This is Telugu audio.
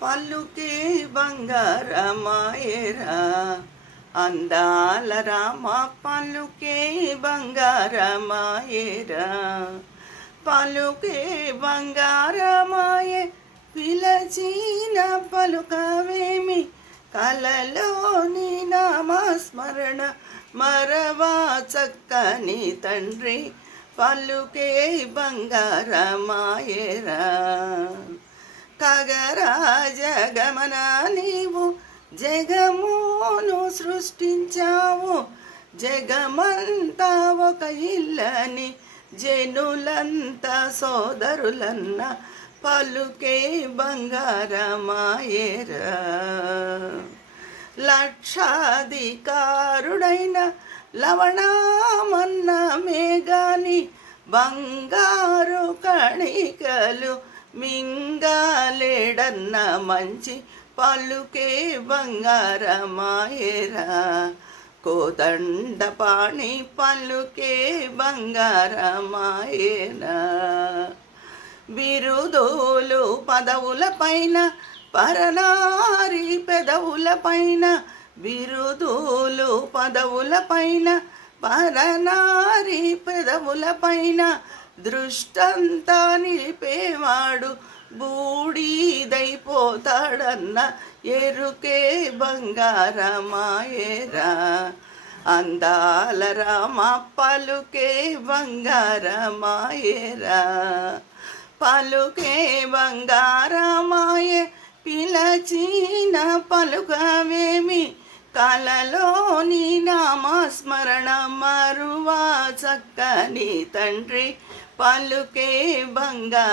పలుకే బంగారమాయేరా అందాల రామ పలుకే బంగారమాయేరా పలుకే బంగారమాయే పిలచిన పలుకవేమి కలలోని నామస్మరణ మరవా చక్కని తండ్రి పలుకే బంగారమాయేరా ఖగరాజగమన నీవు జగమును సృష్టించావు జగమంతా ఒక ఇల్లని జనులంతా సోదరులన్న పలుకే బంగారమాయేరా లక్షాధికారుడైన లవణమన్న మేఘాని బంగారు కణికలు మింగాలేడన్న మంచి పలుకే బంగారమాయేరా కోదండపాణి పలుకే బంగారమాయేరా బిరుదోలు పదవుల పైన పరనారి పెదవుల పైన బిరుదోలు పదవుల పైన పరనారి పెదవుల పైన దృష్టంతా నిలిపేవాడు బూడిదైపోతాడన్న ఎరుకే బంగారమాయేరా అందాల రామ పలుకే బంగారమాయేరా పలుకే బంగారమాయే పిలచిన పలుకవేమి కలలోని నామస్మరణ మరువా చక్కని తండ్రి పలుకే బంగారమాయేరా